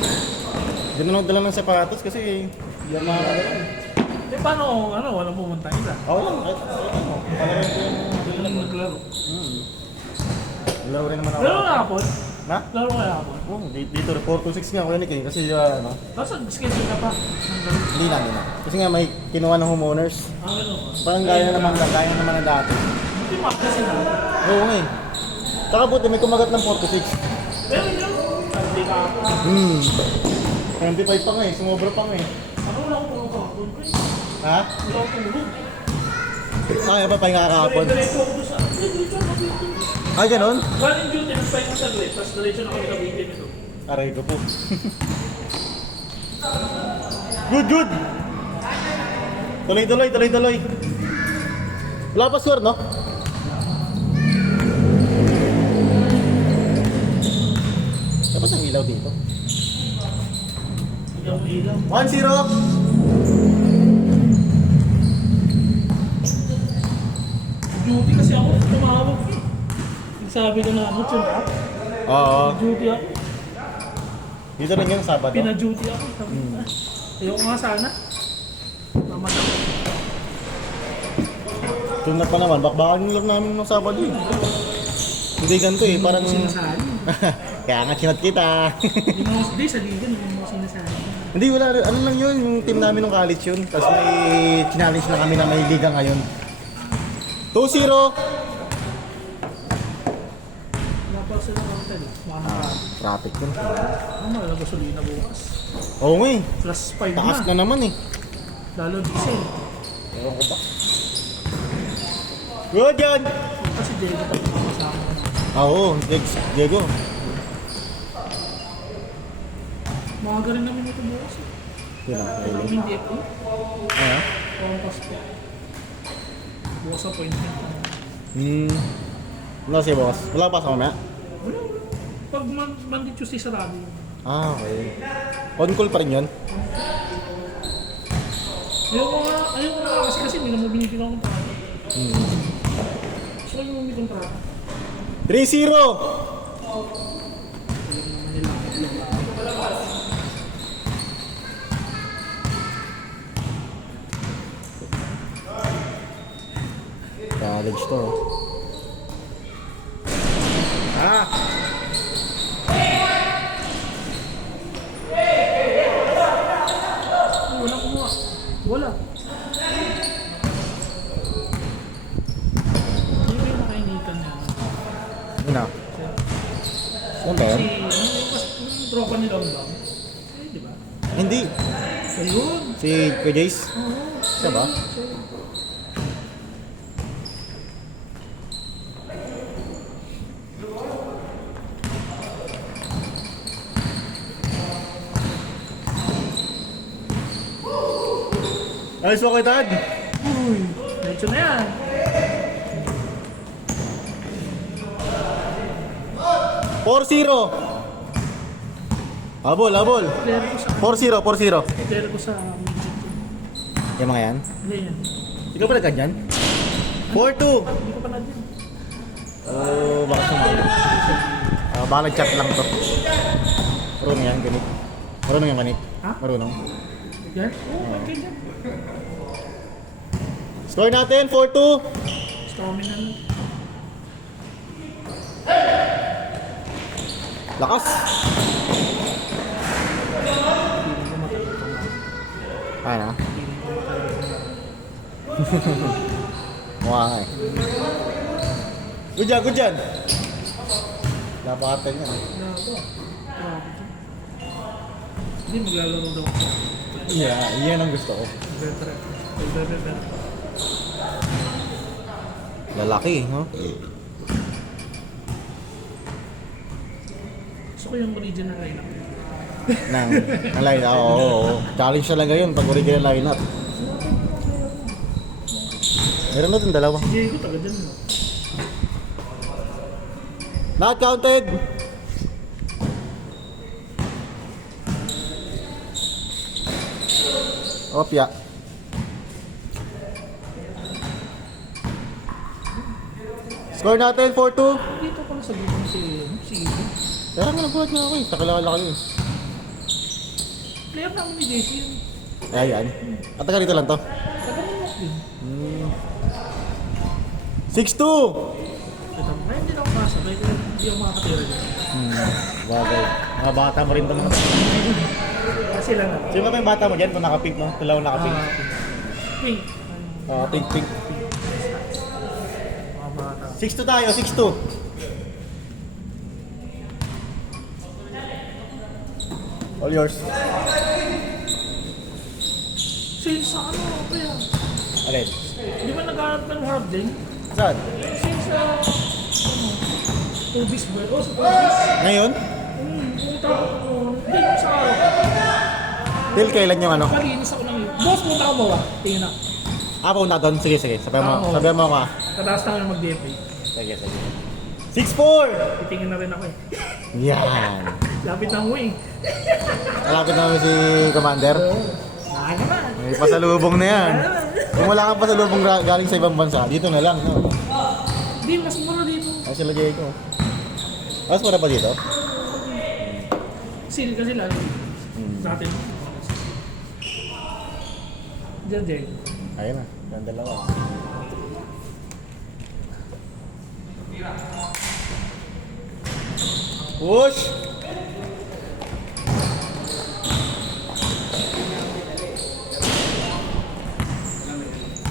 Hindi na lang dala ng sapatos kasi hindi ako makakadala. Eh, paano, walang pumunta isa? Ako lang, kahit ano. Palarin ko yung... Hindi lang naglaro. Laro rin naman ako. Laro na hapon? Na? Laro kaya hapon? Oo, dito 4-2-6 nga ako yan eh. Kasi ano, Tapos schedule na pa. hindi na. Kasi nga may kinuha ng homeowners. Gano'n. Parang gaya naman na dati. Hindi makasin na. Oo nga eh. Saka buti may kumagat ng 4-6. Pero yun, hindi ka ako. 25 pa nga eh, sumobra pa nga eh. Ano wala akong tulog kahapon? Ha? Wala akong tulog. Kaya pa pahinga kahapon. Diretso ako doon sa... Diretso ako dito. Ah, ganun? Galing duty, nagpahinga sa glit, tapos diretso na kami kabitin nito. Aray ko po. Good! Tuloy. Wala pa score, no? Dapat ang ilaw dito. Ilaw. 1-0! Duty kasi ako, tumawag eh. Sabi ko na ano, tune up. Oo. Duty ako. Dito rin yung Sabado. Pina-duty ako. Sabi ko, ayoko nga sana. Mamatay. Tune pa naman, bakbakan lang namin ng Sabado eh. Hindi ganito eh, parang... Sinasali. Kaya nga chinat kita. Hindi, sa liga, hindi mo sinasali. Hindi, wala. Ano lang yun, yung team namin ng college yun. Tapos may challenge na kami na may liga ngayon. 2-0! Wala pa sila ng hotel. Traffic yun. Ano, wala gasolina bukas. Oo nga eh. Plus 5 Taas na. na naman eh. Lalo diesel. Ewan ko ba? Good yan! Kasi Diego pa rin kasama. Oo, Diego. Maaga rin namin ito bukas eh. Yun lang, Wala ayun. kaming DFO. Ano? Pampas po. Bukas appointment. Ano siya boss? Wala pa sa mamaya? Wala. Pag Monday, Tuesday, sarado yun. Ah, okay. On call pa rin yun? Ayoko nga kasi hindi na mo binibigyan akong kontrata. So, yung may kontrata. 3-0! College to. Ah! Wala kumuha. Wala. Hindi ko yung makainitan niya. Ano? Ano ba yun? Yung tropa nila ang lang. Di ba? Hindi. Ayun. Si Kuya Jace? Oo. Siya ba? Ayos mo kay Dad? Uy. Medyo na yan. Abol. Player ko sa... 4-0. Player ko sa midget. Yung mga yan? Hindi yan. Ikaw pa nagkanyan? 4-2! Hindi ko pa na din. Oh, baka sumali. Baka nag-chat lang to. Marunong yan, ganit. Marunong yung ganit. Ha? Marunong. Yan? Oo, okay yan. Score natin, 4-2! Stamina na. Lakas! Ano? Mukha nga eh. Good dyan! Napakatan yan eh. Hindi, maglalaro daw. Yeah, yan ang gusto ko. Better. Lalaki, no? Gusto ko yung original lineup. Nang line-up, oo. Challenge talaga yun pag original line-up. Meron na dun dalawa. Diego, taga dyan mo. Not counted! Opya. Score natin 4-2. Dito pala sa grupo si Ibo. Kaya nga nabuhat nga ako eh. Takilala kayo eh. Player namin ni JC yun. Ayan. At taga dito lang to. Taga-mumok din. 6'2". Ito, may hindi na ako kasabay kaya hindi ako makakatira dito. Bagay. Mga bata mo rin to. Kasi lang ako. Sino ba yung bata mo dyan? Kung naka-pink mo? Tulaw naka-pink. Pink. Pink. Mga bata. 6'2 tayo, 6'2". All yours. Since sa ano, kaya? Alin? Di ba naghanap ng hard din? Saan? Since Tubis ba? O, sa Tubis. Ngayon? Punta ako. Hindi, sa araw. Till kailan yung ano? Palinis ako ng iyo. Boss, punta ka mo ba? Tingin na. Punta doon. Sige. Sabihan mo. Oo. Sabihan mo ka. Kataas na kami mag-DFA. Sige. 6'4". Titingin na rin ako eh. Yan. Lapit na mo eh. Malapit namin si Commander. Naka naman. May pasalubong na yan. Kung wala kang pasalubong galing sa ibang bansa, dito na lang. No? Hindi, mas mura dito. Ay, sila Diego. Mas mura pa dito? Seal kasi lang. Sa atin. Diyan, Jay. Ayun na. Yung dalawa. Push!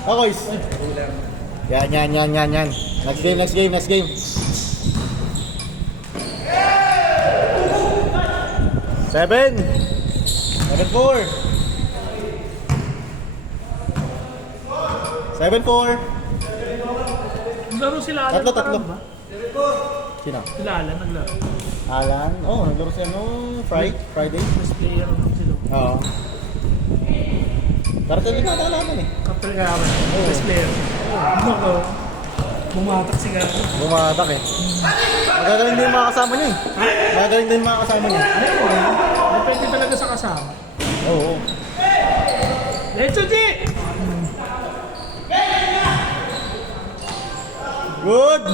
Okay. Yan. Next game. 7. 7-4. 7-4. Naglaro sila Alan. Tatlo. parang ba? Sino? Sila Alan naglaro. Alan? Naglaro siya no Friday. Mas player naman sila. Oo. Kartel din ata kalaban eh. Kapag kaya best player. Nako. Bumatak si Gago. Bumatak eh. Magagaling din yung mga kasama niya eh. Magagaling din yung mga kasama niya. Depende talaga sa kasama. Oo. Let's G! Good!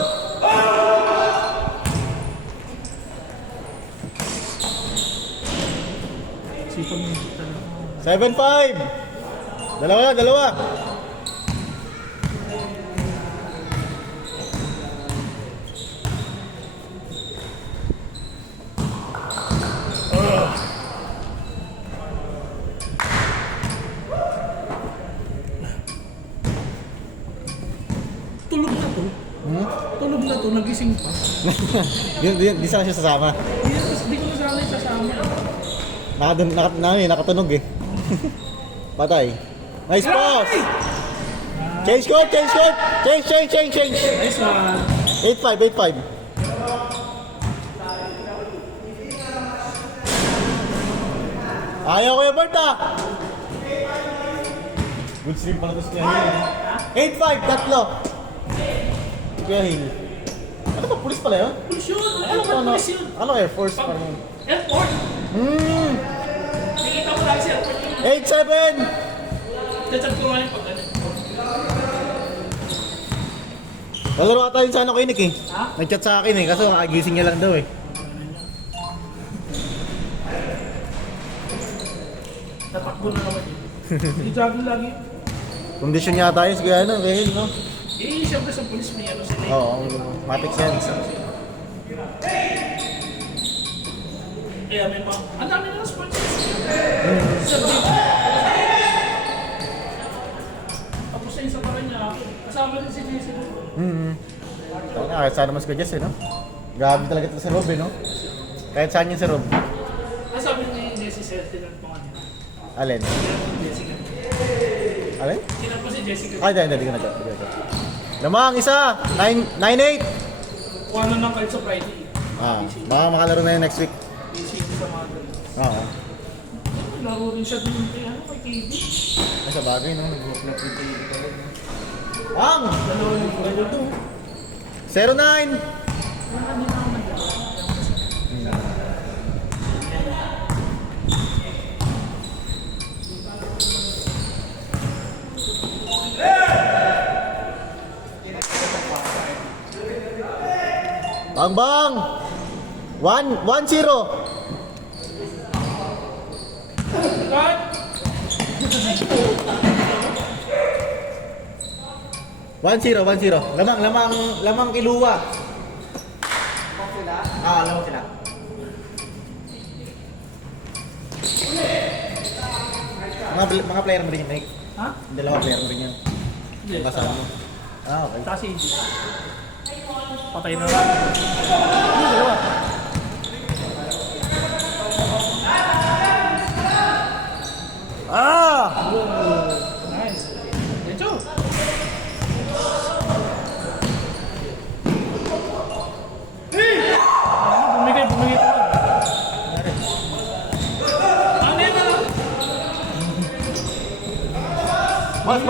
Sipag mo talaga. 7-5! Dalawa. Tulog na to, nagising pa. Di sana siya sasama. Hindi ko nasama yung sasama. Nakatunog eh. Patay. Nice pass! Change code! Change! Nice one. 8-5. Ayaw ko yung Bert ah! Good stream pala ito si Kuya Hill. 8-5, tatlo! Kuya Hill. Ano ba? Pulis pala yun? Pulis yun. Ano ba pulis yun? Ano Air Force pa rin? Airport. Nakikita ko lang si airport yun. 8-7! Chat ko nga yung pag-ano. Nalaro ata yun sa ano kay Nick eh. Ha? Nag-chat sa akin eh, kaso kakagising niya lang daw eh. Tatakbo na naman yun. I-juggle lagi. Kondisyon yata yun, kaya ano, kaya Hill, no? Siyempre sa pulis may ano sila. Oo, matik yan. Kaya may mga... Ang dami na sports. Sabi. Tapos sa isa pa rin niya, kasama din si Jason. Kahit saan naman si Kuya Jess eh, no? Grabe talaga ito si Rob eh, no? Kahit saan yun si Rob. Ang sabi ni Jesse Seltin ang pangalan. Alin? Jessica. Alin? Sinap ko si Jessica. Ay, hindi ko na-chat. Lamang, isa! 9-8! Kung ano nang kahit sa Friday. Baka makalaro na yun next week. Busy ko sa mga ganun. Oo. Laro rin siya dun kay KB. Ay, sa bagay, no? Nag-work na po yung Ang! Dalawa yung ganyan to. 09! Wala din ako nag-laro. Bang! 1-0! 1-0. Lamang kiluwa. Lamang sila. Mga player mo rin yun, Nick. Ha? Dalawa player mo rin yan. Hindi. Kasama mo. Okay. Kasi hindi. Patay na lang. Hindi, dalawa. Nice. Lecho. Bumigay pa. Ano yan na lang? Mas.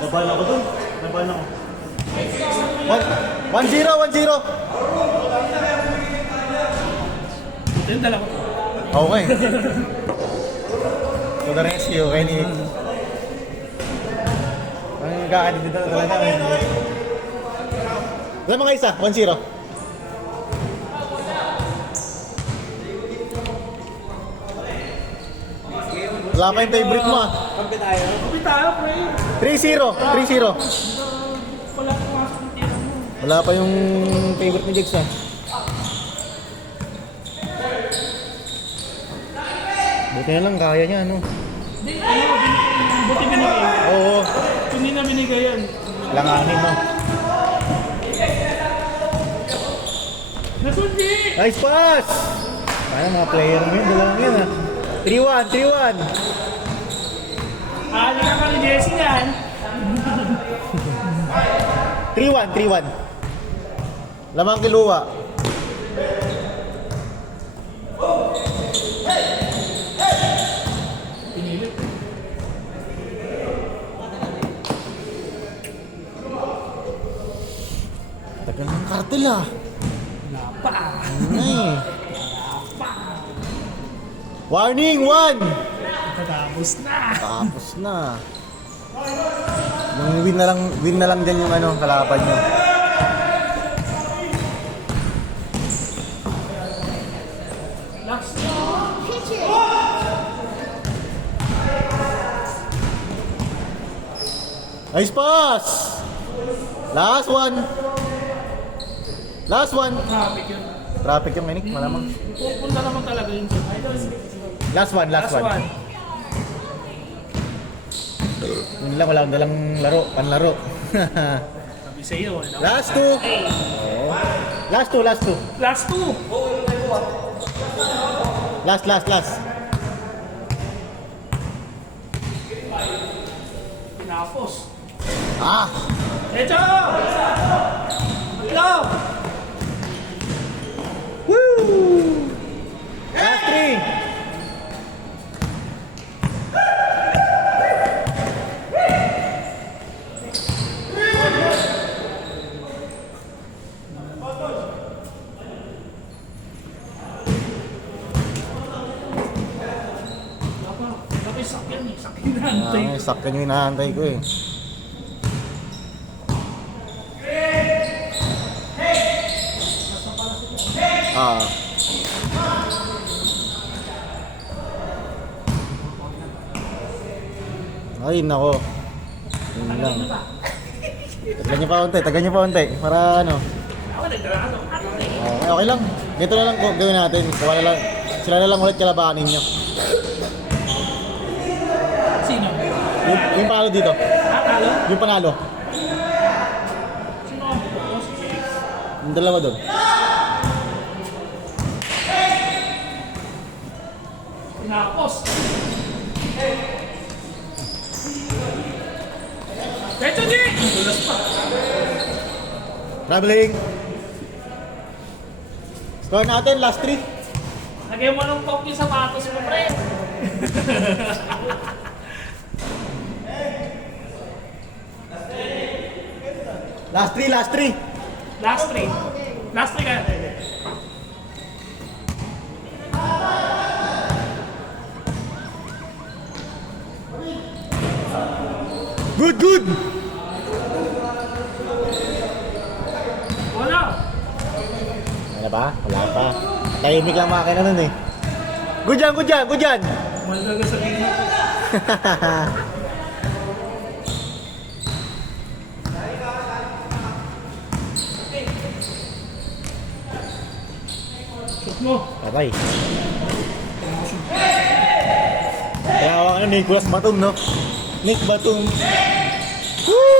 Nabahan ako dun. 1-0. Ito yung dalawa. Okay. To the rescue, kay Nick. Ang nagkakadid dito talaga. Wala mga isa, 1-0. Wala pa yung favorite mo ah. Kampi tayo, pre. 3-0. Wala pa pumasok ng tira mo. Wala pa yung favorite ni Jex ah. Buti na lang, kaya niya ano. Hindi, buti binigay. Oo, Kung hindi na binigay yan. langanin no. Nasundi! Nice pass! Ano mga player mo yun, dalawang yun ah. 3-1. Hindi ka pa ni Jesse yan. 3-1. Lamang kiluwa. Pinilit. Tagal ng kartel ah. Napa. Ay. Warning 1! Tapos na. Tapos na. Yung win na lang dyan yung ano, kalaban nyo. Last. Nice pass! Last one. Traffic yun. Traffic yung Nick, malamang. Pupunta naman talaga yun. Last one. Last one. Yun lang, wala akong dalang laro, panlaro. Sabi sa'yo. Ano? Last two. Last two. Last two. Last. Pinapos. Lecho! Go! Woo! Last three. Dapat sakyan eh. Sakyan na antay. Sakyan yung inaantay ko eh. Ay, nako. Yun lang. Tagan niyo pa unti. Para ano. Ako nagdaraan ako. Okay lang. Dito na lang gawin natin. Sila na lang ulit kalabanin nyo. Sino? Yung panalo dito. Talo? Yung panalo. Sino? Yung dalawa doon. Tinapos. Beto G! Dulas pa. Traveling. Score natin, last 3. Lagay mo ng pop yung sapatos mo, pre. Last 3, last 3. Last three. Last three kaya. Good, good. Wala. Ano ba? Wala pa. Tahimik lang makina nun eh. Good yan, good yan, good yan. Malaga sa gina. Shoot mo. Okay. Kaya ano, Nicolas Batum, no? Nick Batum. Woo!